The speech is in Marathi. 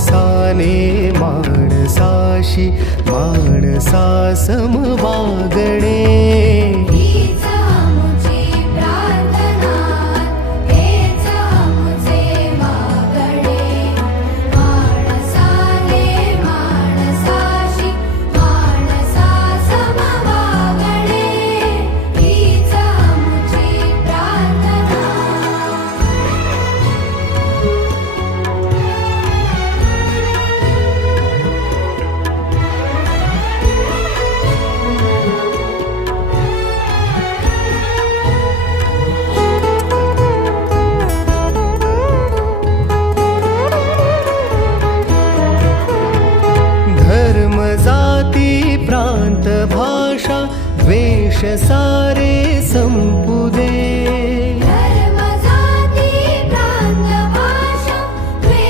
माणसाने माणसाशी माणसा सम वागणे. हीच आमुची प्रार्थना, हेच आमुचे मागणे. माणसाने माणसाशी माणसा सम वागणे. हीच आमुची प्रार्थना. धर्म जाती प्रांत भाषा द्वेष सारे संपू